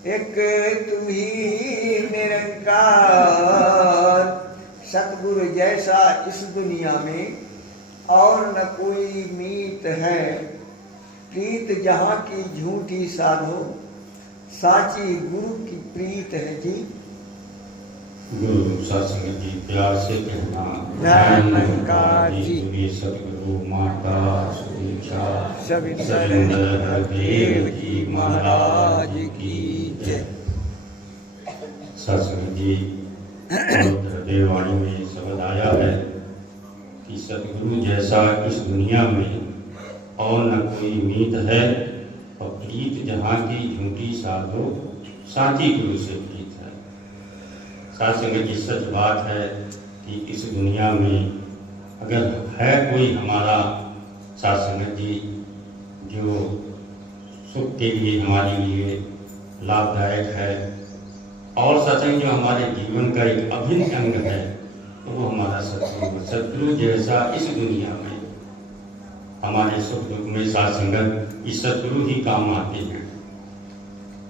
एक तुम ही निरंकार, सतगुरु जैसा इस दुनिया में और न कोई मीत है। प्रीत जहाँ की झूठी साधो, साची गुरु की प्रीत है जी। गुरु सत्संग जी प्यार से कहना निरंकार जी। सतगुरु माता सुदीक्षा सविंदर हरदेव जी महाराज की जय। सत्संग जी देववाणी में शब्द आया है कि सतगुरु जैसा इस दुनिया में और न कोई मीत है, और प्रीत जहाँ की झूठी साधो, साची गुरु से प्रीत है। सत्संग की सच बात है कि इस दुनिया में अगर है कोई हमारा सत्संग जी जो सुख के लिए हमारे लिए लाभदायक है, और सत्संग जो हमारे जीवन का एक अभिन्न अंग है, तो वो हमारा सतगुरु। सतगुरु जैसा इस दुनिया में हमारे सुख दुख में सत्संगत इस सतगुरु ही काम आते हैं।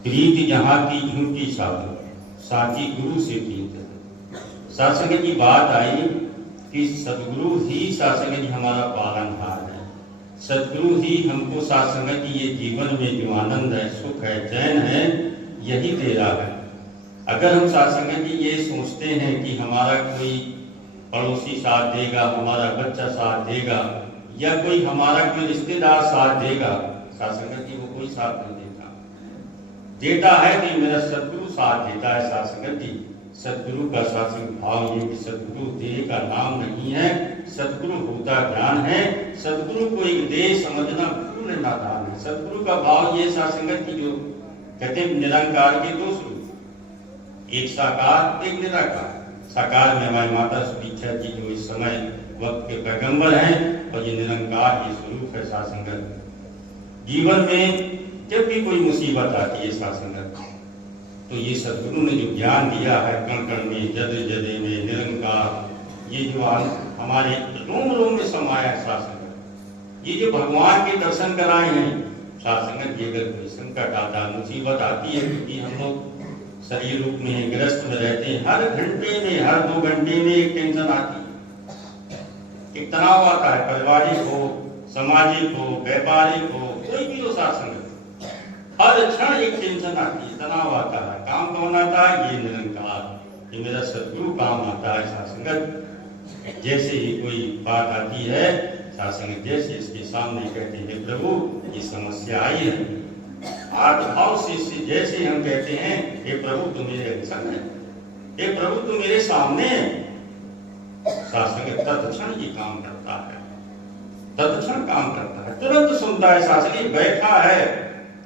प्रीत जहाँ की झूठी साधो, साची गुरु से प्रीत है। सत्संग की बात आई कि सतगुरु ही सत्संग जी हमारा पालनहार है। सतगुरु ही हमको सत्संग की ये जीवन में जो आनंद है, सुख है, चैन है, यही दे रहा है। अगर हम सत्संग जी ये सोचते हैं कि हमारा कोई पड़ोसी साथ देगा, हमारा बच्चा साथ देगा, या कोई हमारा कोई रिश्तेदार साथ देगा, सत्संग जी वो कोई साथ नहीं देता। देता है कि मेरा सतगुरु साथ देता है। सत्संग जी सतगुरु का सत्संग भाव ये कि सतगुरु देह का नाम नहीं है, सतगुरु होता ज्ञान है। सतगुरु को एक देह समझना बिल्कुल नादान है। सतगुरु का भाव ये सत्संग की जो कहते हैं निरंकार के दो स्वरूप, एक साकार एक निराकार। साकार में हमारी माता सुदीक्षा जी जो इस समय वक्त के पैगंबर हैं, और ये निरंकार के स्वरूप है सत्संगत। जीवन में जब भी कोई मुसीबत आती है सत्संगत, तो ये सतगुरु ने जो ज्ञान दिया है, कण कण में, जदे जदे में निरंकार, ये जो हमारे रोम रोम में समाया है सत्संगत, ये जो भगवान के दर्शन कराए हैं सत्संगत जी। अगर कोई संकट आता, मुसीबत आती है, क्योंकि हम लोग शरीर रूप में ग्रस्त में रहते हैं, हर घंटे में, हर 2 घंटे में एक टेंशन आती है, एक तनाव आता है, पारिवारिक हो, सामाजिक हो, व्यापारिक हो, कोई भी हो सत्संग, हर क्षण एक टेंशन आती है, तनाव आता है। काम कौन आता है? ये निरंकार, ये मेरा सतगुरु काम आता है सत्संगत। जैसे ही कोई बात आती है सत्संग, जैसे इसके सामने कहते हैं प्रभु ये समस्या आई है, भाव से जैसे हम कहते हैं हे प्रभु तुम मेरे संग है, हे प्रभु तुम मेरे सामने है, सत्संग तत्क्षण ये काम करता है, तत्क्षण काम करता है, तुरंत सुनता है। सत्संग बैठा है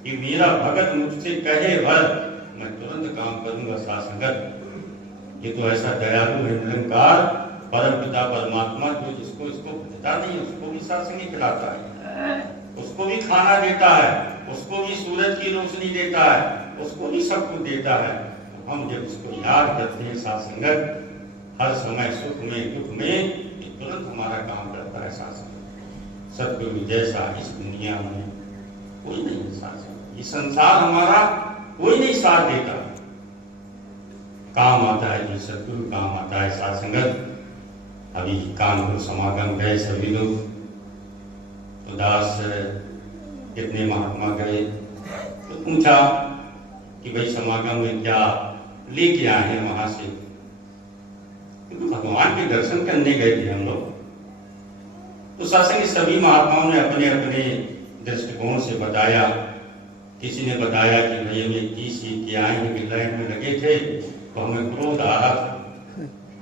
कि मेरा भगत मुझसे कहे भर, मैं तुरंत काम करूंगा सत्संगत। ये तो ऐसा दयालु है निरंकार परम पिता परमात्मा, जो जिसको इसको पिता नहीं, उसको भी सत्संग खिलाता है, उसको भी खाना देता है, उसको भी सूरज की रोशनी देता है, उसको भी सब कुछ देता है। हम जब उसको याद करते हैं सत्संगत, हर समय सुख में दुख में तुरंत हमारा काम करता है सत्संग। सतगुरु जैसा इस दुनिया में कोई नहीं है सत्संग। ये संसार हमारा कोई नहीं साथ देता। काम आता है जो सतगुरु काम आता है सत्संगत। अभी कानपुर समागम गए सभी लोग, उदास कितने महात्मा गए, तो पूछा कि भाई समागम में क्या लेके आए हैं वहां से, क्योंकि भगवान के दर्शन करने गए थे हम लोग। तो सत्संग सभी महात्माओं ने अपने अपने दृष्टिकोण से बताया। किसी ने बताया कि भाई हम एक चीज सीख के आए हैं कि लाइन में लगे थे तो हमें क्रोध आ रहा था,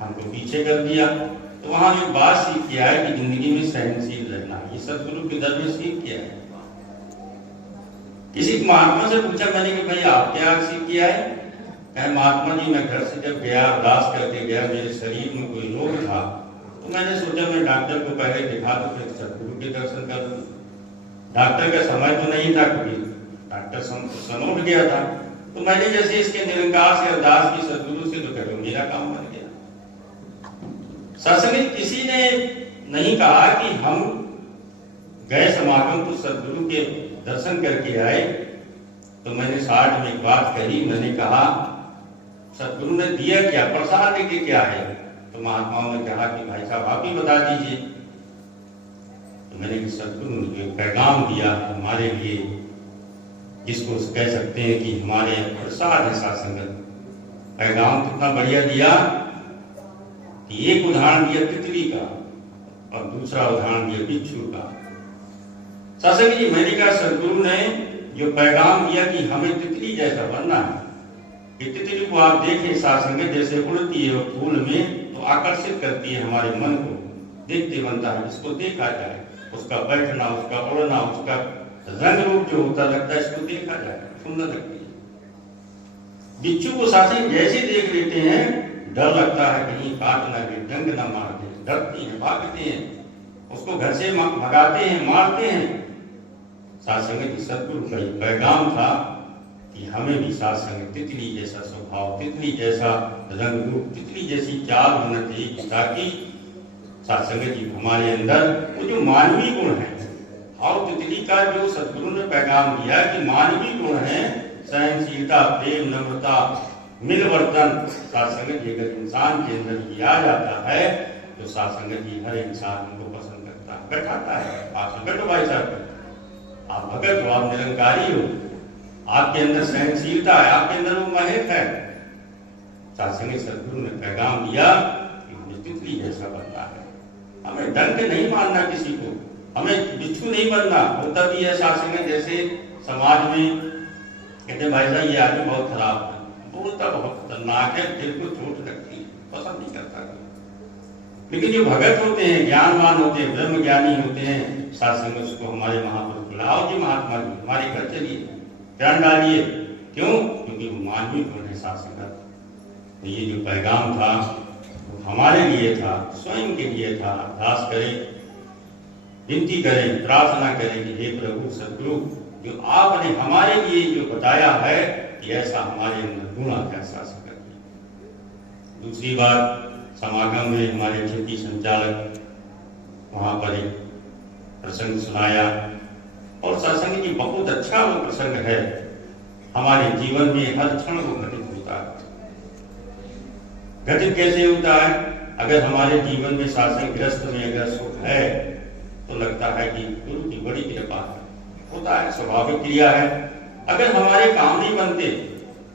हमको पीछे कर दिया, तो वहां एक बात सीख के आए कि जिंदगी में सहनशील रहना। ये सतगुरु के दर में सीख किया है। किसी महात्मा से पूछा मैंने कि भाई आप क्या सीख किया है? कहे महात्मा जी मैं घर से जब गया, अरदास करके गया, मेरे शरीर में कोई रोग था, तो मैंने सोचा मैं डॉक्टर को पहले दिखा दूं, फिर सतगुरु के दर्शन कर दूं। डॉक्टर का समय तो नहीं था, क्योंकि डॉक्टर सनोट गया था। तो मैंने जैसे इसके निरंकार से अरदास की सतगुरु से, तो करो मेरा काम बन गया। सत्संग किसी ने नहीं कहा कि हम गए समागम तो सतगुरु के दर्शन करके आए, तो मैंने साठ में एक बात कही, मैंने कहा सतगुरु ने दिया क्या, प्रसाद लेके क्या है? तो महात्माओं ने कहा कि भाई साहब आप ही बता दीजिए। तो मैंने कहा सतगुरु ने जो पैगाम दिया हमारे लिए, जिसको कह सकते हैं कि हमारे प्रसाद है साथ संगत, पैगाम कितना बढ़िया दिया कि एक उदाहरण दिया तितली का और दूसरा उदाहरण दिया बिच्छू का। शासक जी, मैंने कहा सतगुरु ने जो पैगाम दिया कि हमें तितली जैसा बनना है, कि तितली को आप देखें शासक जैसे उड़ती है वो फूल में, तो आकर्षित करती है हमारे मन को, देखते बनता है जिसको देखा जाए, उसका बैठना, उसका उड़ना, उसका रंग रूप जो होता लगता है इसको देखा जाए, सुंदर लगती है। बिच्छू को शासक जैसे देख लेते हैं डर लगता है कहीं काट ना दे, डंग ना मार दे, डरती हैं, भागते हैं, उसको घर से भगाते हैं, मारते हैं। सात्संग सतगुरु का पैगाम था कि हमें भी सात्संग तितली जैसा स्वभाव, तितली जैसा रंग रूप, तितली जैसी चाल होना चाहिए, ताकि सात्संग जी हमारे अंदर वो जो मानवीय गुण है, और तितली का जो सतगुरु ने पैगाम दिया कि मानवीय गुण है, सहनशीलता, प्रेम, नम्रता, मिलवर्तन, सात्संग जी अगर इंसान के अंदर भी आ जाता है तो सात्संग जी हर इंसान को पसंद करता है, बैठाता है। आप बैठो भाई साहब, आप भगत हो, आप निरंकारी हो, आपके अंदर सहनशीलता है, आपके अंदर वो महक है। सात्संग सतगुरु ने पैगाम दिया कि हमें तितली जैसा बनना है, हमें डंक नहीं मारना किसी को, हमें बिच्छू नहीं बनना। होता भी है सात्संग जैसे समाज में कहते भाई साहब ये आदमी बहुत खराब है, बोलता बहुत खतरनाक है, दिल को चोट लगती है, पसंद नहीं करता। लेकिन जो भगत होते हैं, ज्ञानवान होते हैं, ब्रह्म ज्ञानी होते हैं, सात्संग उसको हमारे महापुरुष बुलाओ जी महात्मा जी हमारे घर चलिए, प्रण डालिए। क्यों? क्योंकि वो मानवीय गुण है सात्संग। तो ये जो पैगाम था वो हमारे लिए था, स्वयं के लिए था। अरदास करें, विनती करें, प्रार्थना करें कि हे प्रभु सतगुरु, जो आपने हमारे लिए जो बताया है कि ऐसा हमारे अंदर गुण आता है सात्संग। दूसरी बात, समागम में हमारे क्षेत्रीय संचालक वहां पर एक प्रसंग सुनाया, और सत्संग की बहुत अच्छा वो प्रसंग है, हमारे जीवन में हर क्षण वो घटित होता है। घटित कैसे होता है? अगर हमारे जीवन में सत्संग गृहस्थ में अगर सुख है तो लगता है कि गुरु की बड़ी कृपा होता है, स्वाभाविक क्रिया है। अगर हमारे काम नहीं बनते,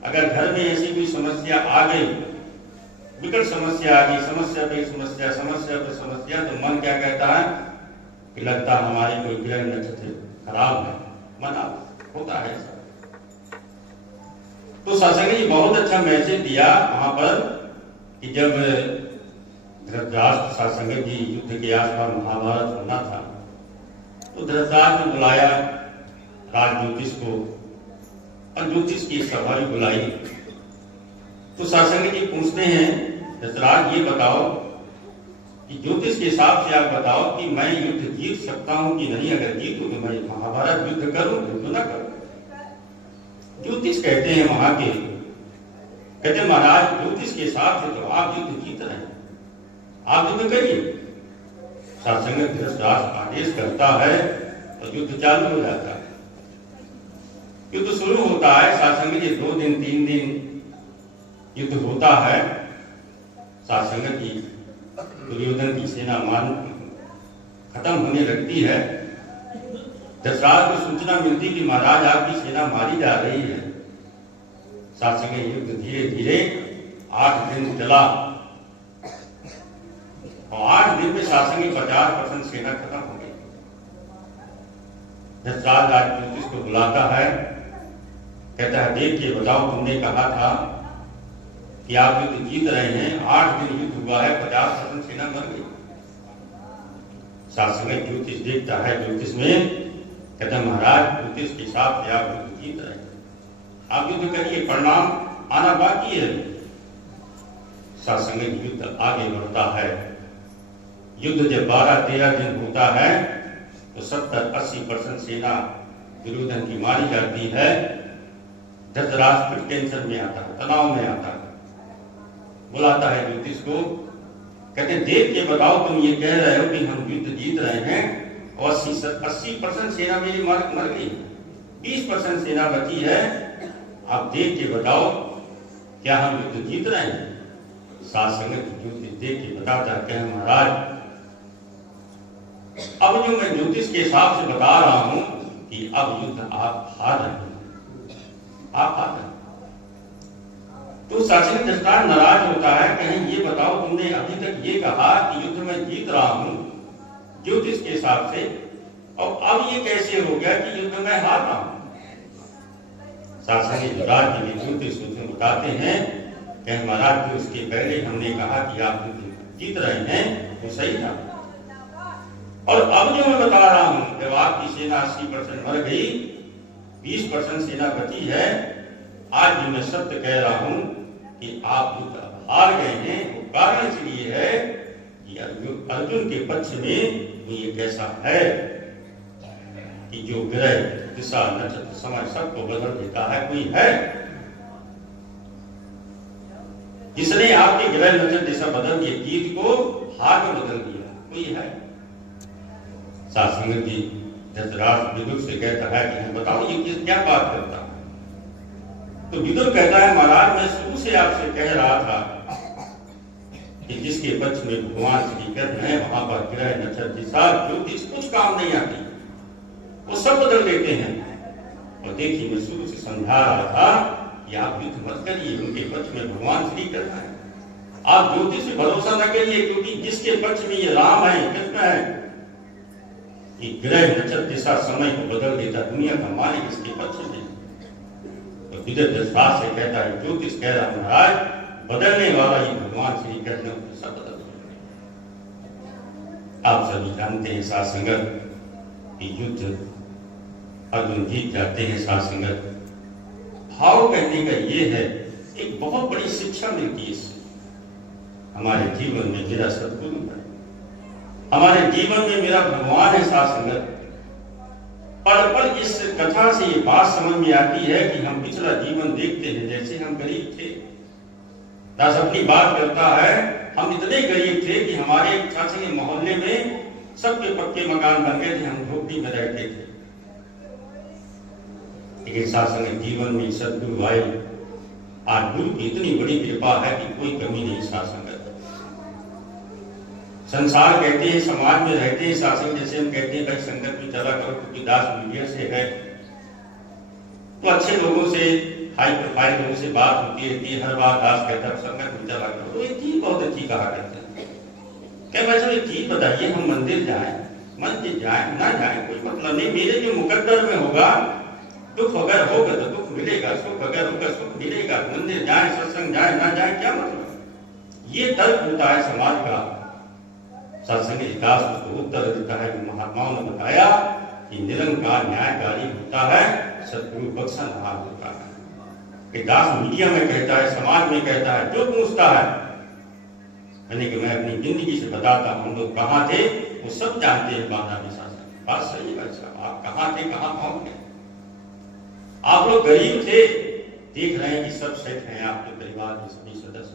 अगर घर में ऐसी कोई समस्या आ गई, विकट समस्या आ गई, समस्या पे समस्या, समस्या पे समस्या, तो मन क्या कहता है कि लगता है हमारे कोई ग्रह नक्षत्र खराब है, मना होता है ऐसा। तो सत्संग जी बहुत अच्छा मैसेज दिया वहां पर कि जब धृतराष्ट्र सत्संग जी युद्ध के आसपास महाभारत होना था, तो धृतराष्ट्र ने बुलाया राज ज्योतिष को, और ज्योतिष की सभा भी बुलाई। तो सत्संग जी पूछते हैं धृतराष्ट्र ये बताओ कि ज्योतिष के हिसाब से आप बताओ कि मैं युद्ध जीत सकता हूं कि नहीं, अगर जीतूं तो मैं महाभारत युद्ध करूं, युद्ध न करूं। ज्योतिष कहते हैं वहां के, कहते महाराज ज्योतिष के हिसाब से तो आप युद्ध जीत रहे हैं, आप युद्ध करिए। सत्संग धृतराष्ट्र आदेश करता है तो युद्ध चालू हो जाता है। युद्ध शुरू होता है, सत्संग जी 2 दिन 3 दिन युद्ध होता है। सत्संग जी दुर्योधन की सेना खत्म होने लगती है। धृतराष्ट्र को सूचना मिलती कि महाराज आपकी सेना मारी जा रही है। सत्संग युद्ध धीरे धीरे 8 दिन चला, और 8 दिन में सत्संग 50% सेना खत्म हो गई। धृतराष्ट्र राज ज्योतिष को बुलाता है, कहता है देख के बताओ, तुमने कहा था कि आप युद्ध जीत रहे हैं, 8 दिन युद्ध हुआ है, 50% सेना मर गई। सत्संग ज्योतिष देखता है, ज्योतिष में कहता महाराज ज्योतिष के हिसाब से आप युद्ध जीत रहे हैं, आप युद्ध करिए, परिणाम आना बाकी है। सत्संग युद्ध आगे बढ़ता है। युद्ध जब 12-13 दिन होता है तो 70-80% सेना दुर्योधन की मारी जाती है। धृतराष्ट्र टेंशन में आता है, तनाव में आता है, बुलाता है ज्योतिष को, कहते देख के बताओ, तुम ये कह रहे हो कि हम युद्ध जीत रहे हैं और 80% सेना मेरी मर गई, 20% सेना बची है, आप देख के बताओ क्या हम युद्ध जीत रहे हैं? साध संगत युद्ध देख के बताता है महाराज, अब जो मैं ज्योतिष के हिसाब से बता रहा हूं कि अब युद्ध आप हार रहे हैं, आप हार रहे हैं। तो शासन दृष्टांत नाराज होता है, कहीं ये बताओ तुमने अभी तक ये कहा कि युद्ध में जीत रहा हूं ज्योतिष के हिसाब से, और अब ये कैसे हो गया कि युद्ध में हार रहा हूं? शासन युवराज जी ज्योतिष बताते हैं कि महाराज, जो उसके पहले हमने कहा कि आप युद्ध जीत रहे हैं वो सही था, और अब जो मैं बता रहा हूं जब आपकी सेना 80% मर गई, 20% सेना बची है, आज भी मैं सत्य कह रहा हूं कि आप युद्ध हार गए हैं। वो कारण इसलिए है कि अर्जुन के पक्ष में वो ये कैसा है कि जो ग्रह दिशा नक्षत्र समय सबको बदल देता है, कोई है जिसने आपके ग्रह नक्षत्र दिशा बदल के जीत को हार में बदल दिया? कोई है? साध संगत जी धृतराष्ट्र विदुर से कहता है कि बताओ ये क्या बात करता है? तो विदुर कहता है महाराज, मैं शुरू से आपसे कह रहा था कि जिसके पक्ष में भगवान श्री कृष्ण है वहां पर ग्रह नक्षत्र दिशा ज्योतिष कुछ काम नहीं आती, वो सब बदल देते हैं। और देखिए मैं शुरू से समझा रहा था कि आप युद्ध मत करिए, उनके पक्ष में भगवान श्री कृष्ण है, आप ज्योतिष पे भरोसा न करिए, क्योंकि जिसके पक्ष में ये राम है कृष्ण है, ये ग्रह नक्षत्र दिशा समय को बदल देता, दुनिया का मालिक इसके पक्ष में। तो विदुर धृतराष्ट्र से कहता है ज्योतिष कह रहा महाराज, बदलने वाला ये भगवान श्री कृष्ण सब बदल। आप सभी जानते हैं साध संगत कि युद्ध अर्जुन जीत जाते हैं। साध संगत भाव कहने का ये है, एक बहुत बड़ी शिक्षा मिलती है इससे। हमारे जीवन में मेरा सद्गुरु है, हमारे जीवन में मेरा भगवान है। साध संगत पल पल इस कथा से ये बात समझ में आती है कि हम पिछला जीवन देखते हैं, जैसे हम गरीब थे। दास अपनी बात करता है, हम इतने गरीब थे कि हमारे चाची के मोहल्ले में सबके पक्के मकान बन गए थे, हम झोपड़ी में रहते थे। लेकिन शासन जीवन में सद्गुरु आए, आज गुरु की इतनी बड़ी कृपा है कि कोई कमी नहीं। शासन संसार कहते हैं, समाज में रहते हैं शासन, जैसे हम कहते हैं भाई संगत में चला करो, क्योंकि दास मीडिया से है तो अच्छे लोगों से, हाई प्रोफाइल लोगों से बात होती रहती है। हर बार दास कहता है संगत में चला करो, तो एक चीज बहुत अच्छी कहा करते हैं, क्या वैसे एक चीज बताइए, हम मंदिर जाएं, मस्जिद जाएं, ना जाएं, कोई मतलब नहीं। मेरे जो मुकद्दर में होगा, दुख अगर होगा तो दुख मिलेगा, सुख अगर होगा सुख मिलेगा। मंदिर जाएं, सत्संग जाएं, ना जाएं, क्या मतलब? ये तर्क होता है समाज का। सत्संग दास उसको उत्तर देता है कि महात्माओं ने बताया कि निरंकार न्यायकारी होता है, सद्गुरु बख्शनहार होता है। कि दास मीडिया में कहता है, समाज में कहता है, जो पूछता है, यानी कि मैं अपनी जिंदगी से बताता हूं, हम लोग कहाँ थे वो सब जानते हैं। बाधा भी शासन बात सही है साहब, आप कहाँ थे, कहाँ पहुंच गए? आप लोग गरीब थे, देख रहे हैं कि सब सेट हैं, आपके परिवार के सभी सदस्य।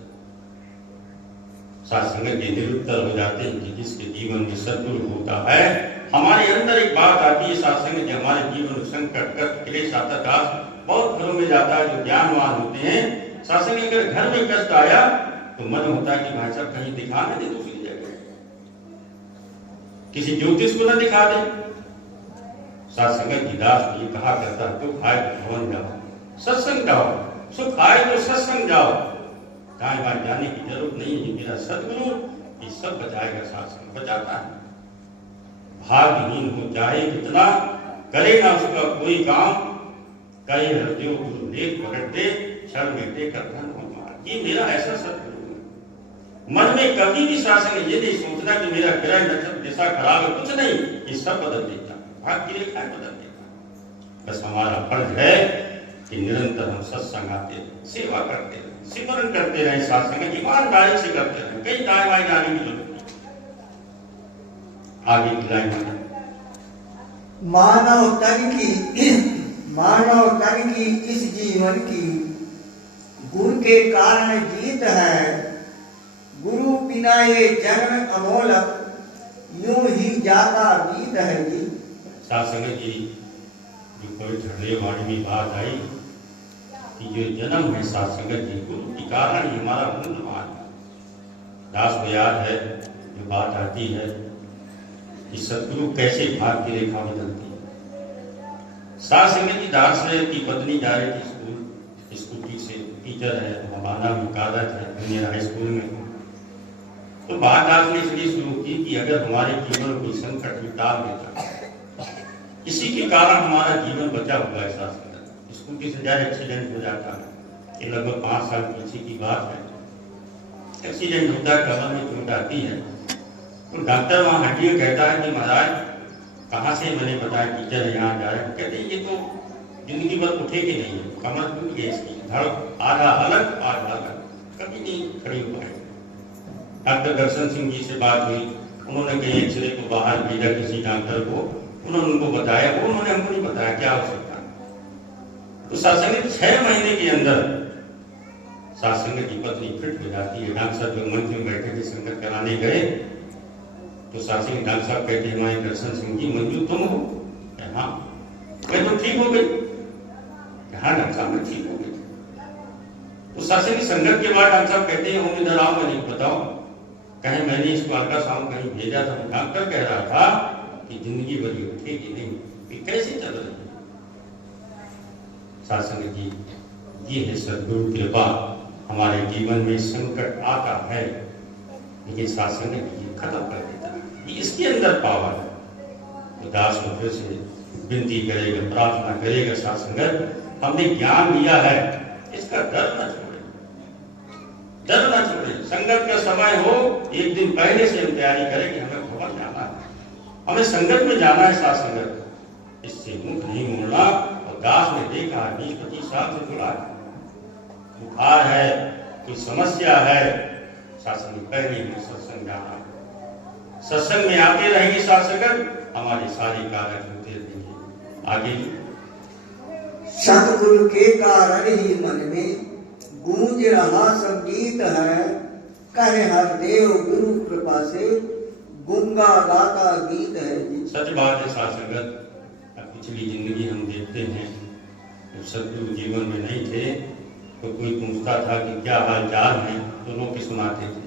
सत्संग के निरुत्तर हो जाते हैं कि जिसके जीवन में सद्गुरु होता है। हमारे अंदर एक बात आती है सत्संग, जो हमारे जीवन में संकट कष्ट क्लेश आता था, बहुत घरों में जाता है जो ज्ञानवान होते हैं। सत्संग अगर घर में कष्ट आया तो मन होता है कि भाई साहब कहीं दिखा न दे, दूसरी जगह किसी ज्योतिष को न दिखा दे। सत्संग की दास ये कहा करता है, दुख आए तो भवन जाओ, सत्संग जाओ, सुख आए तो सत्संग जाओ, दाएं बाएं जाने की जरूरत नहीं है। मेरा सद्गुरु ये सब बचाएगा, सत्संग बचाता है। भाग्यहीन हो जाए कितना, करे ना उसका कोई काम, कहे हृदय गुरु लेख पकड़ दे, क्षण में देकर धन हो मार। ये मेरा ऐसा सद्गुरु है। मन में कभी भी शासन ये नहीं सोचना कि मेरा ग्रह नक्षत्र दिशा खराब है, कुछ नहीं, ये सब बदल देता, भाग्य रेखाएं बदल देता। बस हमारा फर्ज है कि निरंतर हम सत्संग आते रहे, सेवा करते रहे, सिमरन करते रहे, सत्संग ईमानदारी से करते रहे, कहीं दाएं बाएं जाने की जरूरत नहीं। आगे की लाइन में मानव तन की इस जीवन की गुरु के कारण जीत है। गुरु बिना ये जन्म अमोलक, यूं ही जाता बीत है जी। सत्संग जी जो कोई हृदय वाणी में बात आई कि जो जन्म है साथ संगत जी गुरु के कारण ही हमारा मूल्यवान है। दास को याद है जो बात आती है कि सतगुरु कैसे भाग की रेखा बदलती है। साथ संगत जी दास है कि पत्नी जा रही थी स्कूल से, टीचर है, हमारा भी कागज है जूनियर हाई स्कूल में। तो बात दास ने इसलिए शुरू की कि अगर हमारे जीवन में कोई संकट टाल देता, इसी के कारण हमारा जीवन बचा हुआ है। साथ संगत स्कूटी से जाए एक्सीडेंट हो जाता है, ये लगभग 5 साल पीछे की बात है। एक्सीडेंट होता है, कमर में चोट आती है, तो डॉक्टर वहाँ हड्डियों कहता है कि महाराज कहाँ से, मैंने बताया टीचर यहाँ जा रहे हैं। कहते ये तो जिंदगी भर उठेगी नहीं है, कमर टूट गई इसकी, धड़ आधा अलग आधा अलग, कभी नहीं खड़ी हो पाएगी। डॉक्टर दर्शन सिंह जी से बात हुई, उन्होंने कहीं एक्सरे को बाहर भेजा किसी डॉक्टर को, उन्होंने उनको बताया, वो उन्होंने हमको नहीं बताया क्या हो सकता है। तो सत्संग 6 महीने के अंदर सत्संग की पत्नी फिट हो जाती है। डॉक्टर साहब जो मंच में बैठे थे संगत कराने गए, तो सत्संग डॉक्टर साहब कहते हैं हमारे दर्शन सिंह जी मंजू तुम हो? हाँ। मैं तो ठीक हो गई। हाँ डॉक्टर साहब मैं ठीक हो गई। तो सत्संग संगत के बाद डॉक्टर साहब कहते हैं हम इधर आओ, मैंने बताओ, कहे मैंने इसको अल्ट्रासाउंड कहीं भेजा था, डॉक्टर कह रहा था कि जिंदगी भरी उठेगी नहीं, ये कैसे चल रही है। सत्संग जी, ये है सद्गुरु कृपा। हमारे जीवन में संकट आता है, लेकिन सत्संग जी खत्म कर देता है, ये इसके अंदर पावर है। तो दास को फिर से विनती करेगा, प्रार्थना करेगा, सत्संग हमने ज्ञान लिया है, इसका डर न छोड़े, डर न छोड़े। संगत का समय हो, एक दिन पहले से हम तैयारी करें कि हमें भवन जाना है, हमें संगत में जाना है। साथ संगत इससे मुख नहीं मोड़ना। और दास ने देखा 20-25 साल से जुड़ा है, बुखार है, कोई समस्या है, सत्संग पहले ही सत्संग जाना है। सत्संग में आते रहेंगे साथ संगत, हमारे सारे कार्य होते रहेंगे। आगे सतगुरु के कारण ही मन में गूंज रहा संगीत है, कहे हर देव गुरु कृपा से गुंगा गाता गीत है। सच बात है साथ संगत। पिछली जिंदगी हम देखते हैं, जब सतगुरु जीवन में नहीं थे तो कोई पूछता था कि क्या हाल चाल है, तो लोग सुनाते थे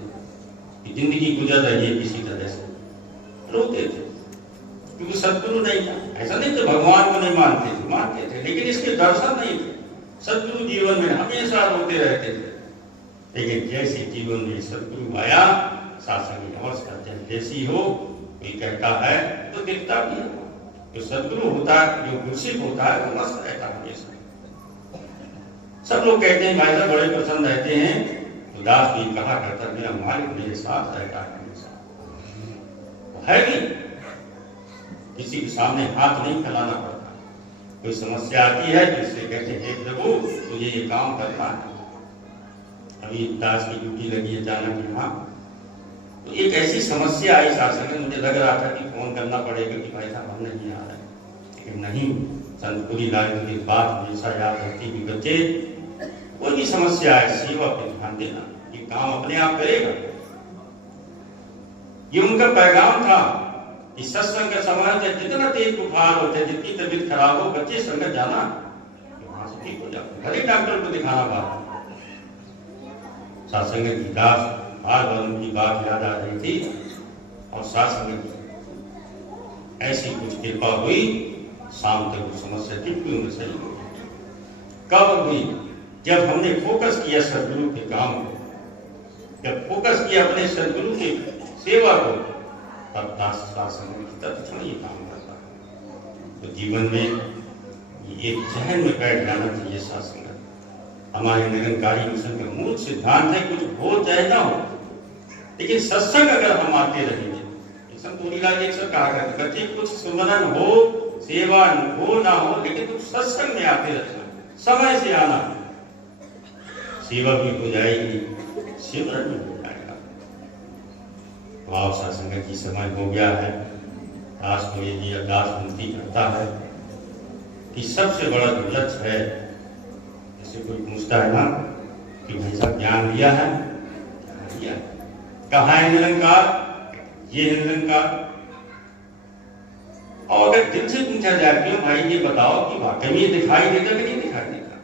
कि जिंदगी गुजर रही है किसी तरह से, रोते थे, क्योंकि सतगुरु नहीं था। ऐसा नहीं तो भगवान को नहीं मानते थे, लेकिन इसके दर्शन नहीं थे। सतगुरु जीवन में हमेशा रोते रहते थे, लेकिन जैसे जीवन में सतगुरु आया, सत्संग अवस्था जैसी हो, कोई कहता है तो दिखता भी है। जो सतगुरु होता है, जो गुरसिख होता है, वो मस्त रहता है हमेशा। सब लोग कहते हैं भाई साहब बड़े प्रसन्न रहते हैं, तो दास भी कहा करता मेरा मालिक मेरे साथ रहता है हमेशा। है भी, किसी के सामने हाथ नहीं फैलाना पड़ता। कोई समस्या आती है तो इससे कहते हैं हे प्रभु तुझे ये काम करना है। अभी दास की ड्यूटी लगी अचानक यहाँ, तो एक ऐसी समस्या आई शासन में, मुझे लग रहा था कि फोन करना पड़ेगा कि भाई साहब हम नहीं आ रहे, लेकिन नहीं, संतपुरी लाल की बात हमेशा याद रखती कि बच्चे कोई भी समस्या है सेवा पे ध्यान देना, ये काम अपने आप करेगा। ये उनका पैगाम था कि सत्संग का समय है, जितना तेज बुखार होते, जितनी तबीयत खराब हो, बच्चे संगत जाना, वहां से ठीक हो जाते, भले डॉक्टर को दिखाना बात। सत्संग की दास बार बार उनकी बात याद आ रही थी, और सत्संग की ऐसी कुछ कृपा हुई, शाम तक वो समस्या टिप्पणी में सही हो गई। कब हुई? जब हमने फोकस किया सदगुरु के काम को, जब फोकस किया अपने सदगुरु की सेवा को, तब तत्क्षण ये काम करता है। तो जीवन में एक जहन में बैठ जाना चाहिए सत्संग। हमारे निरंकारी मिशन का मूल सिद्धांत है कुछ हो चाहे ना हो, लेकिन सत्संग अगर हम आते रहेंगे, कहा करते बच्चे कुछ सुमरन हो, सेवा हो ना हो, लेकिन तुम सत्संग में आते रहना, समय से आना, सेवा भी हो जाएगी, सिमरन भी हो जाएगा। भाव सत्संग की समय हो गया है। दास को ये अरदास विनती करता है कि सबसे बड़ा जो लक्ष्य है, जैसे कोई पूछता है ना कि भाई साहब ज्ञान दिया है, कहाँ है निरंकार? ये है निरंकार। और अगर दिल से पूछा जाए क्यों भाई ये बताओ कि वाकई में ये दिखाई देता कि नहीं दिखाई देता,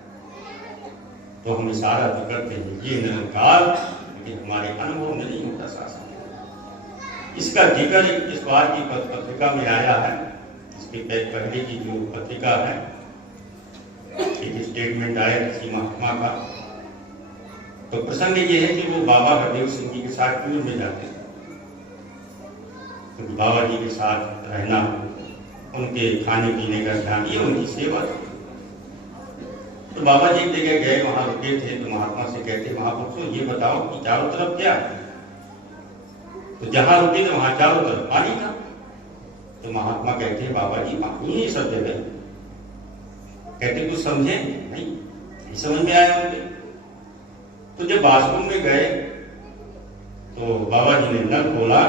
तो हम इशारा तो करते हैं ये निरंकार, लेकिन हमारे अनुभव में नहीं होता शासन। इसका जिक्र इस बार की पत्रिका में आया है। इसके पहले की जो पत्रिका है, एक स्टेटमेंट आया किसी महात्मा का, तो प्रसंग ये है कि वो बाबा हरदेव सिंह जी के साथ टूर में जाते हैं, क्योंकि बाबा जी के साथ रहना, उनके खाने पीने का ध्यान, ये उनकी सेवा थी। तो बाबा जी एक जगह गए, वहां रुके थे, तो महात्मा से कहते महापुरुषों ये बताओ कि चारों तरफ क्या है। तो जहां रुके थे वहां चारों तरफ पानी था। तो महात्मा कहते हैं बाबा जी पानी ही सब जगह। कहते कुछ समझे नहीं समझ में आया उनके। तो जब बाथरूम में गए तो बाबा जी ने नल खोला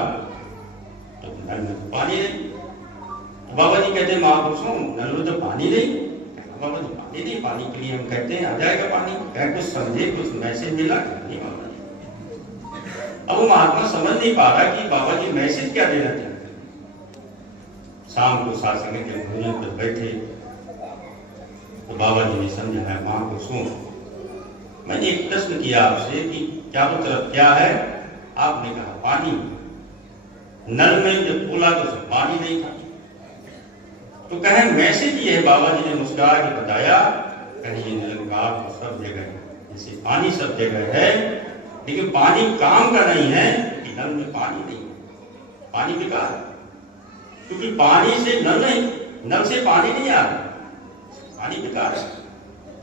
तो नल में तो पानी नहीं। तो बाबा जी कहते महापुरुषों नल में तो पानी नहीं। बाबा जी पानी नहीं, पानी के लिए हम कहते हैं आ जाएगा पानी। क्या कुछ समझे, कुछ मैसेज मिला नहीं बाबा जी। अब वो महात्मा समझ नहीं पा रहा कि बाबा जी मैसेज क्या देना चाहते हैं। शाम को सासंग के भोजन पर बैठे तो बाबा जी ने समझाया महापुरुषों मैंने एक प्रश्न किया आपसे कि चारों तरफ क्या है, आपने कहा पानी। नल में जब खोला तो उसमें पानी नहीं था। तो कहे मैसेज ये है, बाबा जी ने मुस्कुरा के बताया, कहे ये निरंकार तो सब जगह है, जैसे पानी सब जगह है, लेकिन पानी काम का नहीं है कि नल में पानी नहीं, पानी बेकार है। क्योंकि पानी से नल नहीं, नल से पानी नहीं आ रहा, पानी बेकार है।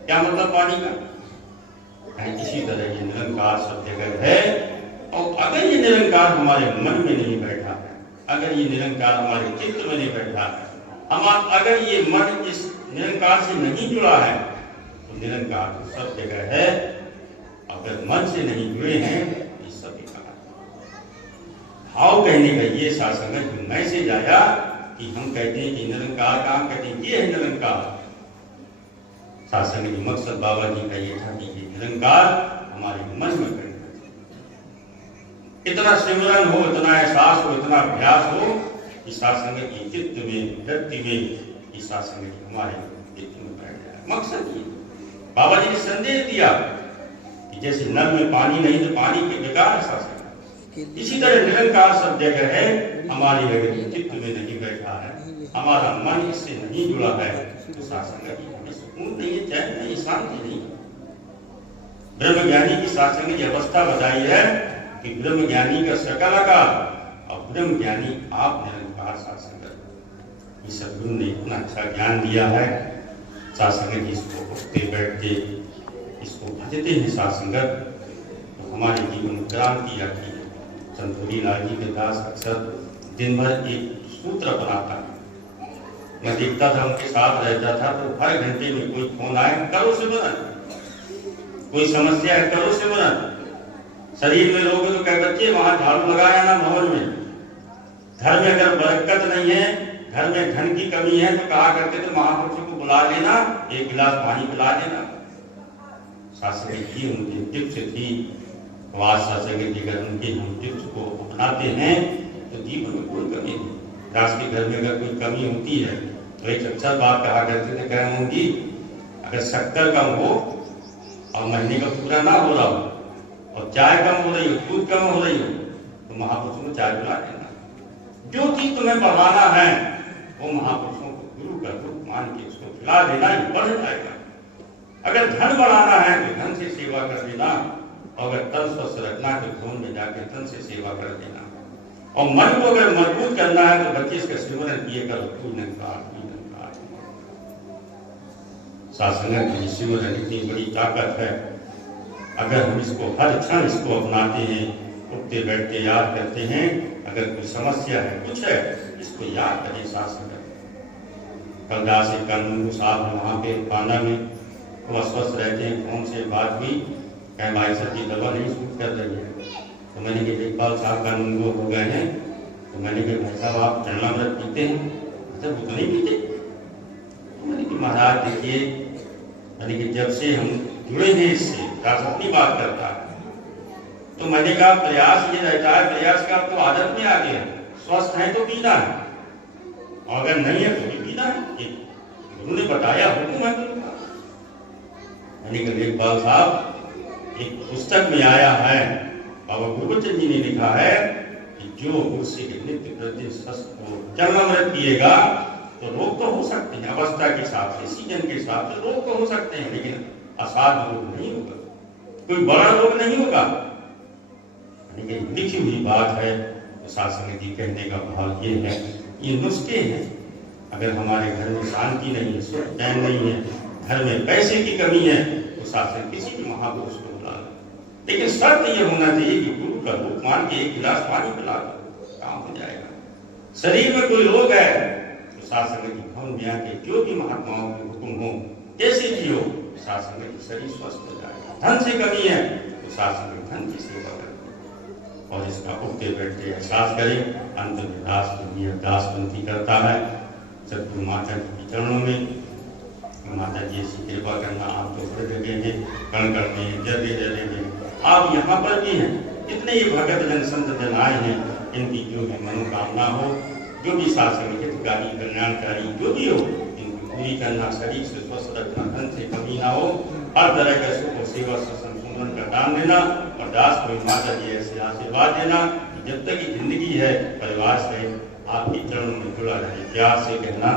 क्या मतलब पानी का? इसी तरह ये निरंकार सब जगह है। और अगर ये निरंकार हमारे मन में नहीं बैठा है, अगर ये निरंकार हमारे चित्त में नहीं बैठा है, अगर ये मन इस निरंकार से नहीं जुड़ा है, तो निरंकार तो सब जगह है। अगर मन से नहीं जुड़े हैं ये सब बेकार है। भाव कहने का ये शासन है, जो मैसेज आया कि हम कहते हैं कि निरंकार काम कहते हैं ये है निरंकार। शासन के मकसद बाबा जी का ये था कि ये निरंकार हमारे मन में बैठे, इतना सिमरन हो, इतना एहसास हो, इतना अभ्यास हो कि शासन की चित्त में, व्यक्ति में इस शासन हमारे चित्त में बैठ जाए। मकसद ये बाबा जी ने संदेश दिया कि जैसे नल में पानी नहीं तो पानी के बेकार शासन, इसी तरह निरंकार सब जगह है। हमारी अगर चित्त में नहीं बैठा है, हमारा मन इससे नहीं जुड़ा है, तो शासन हमें सुकून नहीं है, चैन नहीं, शांति नहीं। ब्रह्म ज्ञानी की शासन की अवस्था बताई है कि ब्रह्म ज्ञानी का सकल आकार और ब्रह्म ज्ञानी आप निरंकार शासन। ये सदगुरु ने इतना अच्छा ज्ञान दिया है। शासन इसको उठते बैठते इसको भजते हैं शासंगत, तो हमारे जीवन में क्रांति आती है। संतोरी लाल जी के दास अक्सर दिन भर एक सूत्र बनाता है। मैं देखता था, उनके साथ रहता था, तो हर घंटे में कोई फोन आए, करो सिमरन, कोई समस्या है करो सिमरन। शरीर में रोग तो कह बच्चे वहां झाड़ू लगाया ना भवन में। घर में अगर बरकत नहीं है, घर में धन की कमी है, तो कहा करते थे महापुरुषों को बुला लेना, एक गिलास पानी पिला देना। शासन की उनकी टिप्स थी, वास शासन की अगर उनके हम टिप्स को अपनाते हैं तो जीवन में कोई कमी नहीं। दास के घर में अगर कोई कमी होती है तो एक अक्सर बात कहा करते थे, कह होंगी अगर शक्कर कम हो और महीने का पूरा ना हो रहा हो और चाय कम हो रही हो, दूध कम हो रही हो, तो महापुरुषों को चाय पिला देना। जो चीज तुम्हें बढ़ाना है वो महापुरुषों को गुरु का रूप मान के उसको खिला देना, बढ़ जाएगा। अगर धन बढ़ाना है तो धन से सेवा कर देना, और अगर तन स्वस्थ रखना है तो धन में जाकर तन से सेवा कर देना, और मन को अगर मजबूत करना है तो बच्चे इसका सिमरन किए करो, तू निरंकार। शासन की सिमरन इतनी बड़ी ताकत है। अगर हम इसको हर क्षण इसको अपनाते हैं, उठते बैठते याद करते हैं, अगर कोई समस्या है, कुछ है, इसको याद करें। शासन कल दास कानून साहब वहाँ पे पाना में वो अस्वस्थ रहते हैं, फोन से बात हुई, कहीं भाई साहब की दवा नहीं सूट कर रही है। तो मैंने कहा इकबाल साहब कानून हो गए हैं, तो मैंने कहा भाई साहब आप चरणामृत पीते हैं? मतलब वो तो नहीं पीते। तो मैंने कहा महाराज देखिए, मैंने कहा जब से हम जुड़े हैं इससे, दास अपनी बात करता है, तो मैंने कहा प्रयास ये रहता है, प्रयास का आपको आदत में आ गया, स्वस्थ है तो पीना है, और अगर नहीं है तो भी पीना है, गुरु ने बताया, हुक्म है गुरु का। यानी कि लेखपाल साहब एक पुस्तक में आया है, बाबा गुरबचन जी ने लिखा है कि जो गुरु के नित्य प्रति चरणामृत पिएगा तो रोग तो हो सकते हैं, अवस्था के हिसाब से, सीजन के हिसाब से रोग तो हो सकते हैं, लेकिन असाध्य रोग नहीं होगा, कोई बड़ा रोग नहीं होगा। लिखी हुई बात है। तो शास्त्र जी कहने का भाव ये है, ये नुस्खे हैं। अगर हमारे घर में शांति नहीं है, सुख चैन नहीं है, घर में पैसे की कमी है, तो शास्त्र किसी भी महापुरुष को बुला ले, लेकिन शर्त ये होना चाहिए कि गुरु का रूप मान के एक गिलास पानी पिला दो, काम हो जाएगा। शरीर में कोई रोग है तो शास्त्र जी भवन में आके जो भी महात्माओं के हुक्म हो, कैसे भी हो, शास्त्र जी शरीर स्वस्थ हो जाएगा। धन से कमी है तो शास्त्र जी धन की सेवा करें और इसका उठते बैठते एहसास करें। अंत में दासबंदी करता है सतगुरु माता जी के चरणों में। माता जी ऐसी कृपा करना, आप तो बड़े जगह हैं, कण करते हैं, जगह में आप यहाँ पर भी हैं। जितने ये भगत जन संत जन आए हैं, इनकी जो भी मनोकामना हो, जो भी शासन हितकारी कल्याणकारी जो भी हो, इनको पूरी करना, शरीर से स्वस्थ रखना, धन से कमी ना हो, हर तरह का सुख और सेवा सुमरन का दान देना और दास को माता जी ऐसे आशीर्वाद देना कि जब तक की जिंदगी है परिवार से आपके चरणों में जुड़ा रहे। प्यार से कहना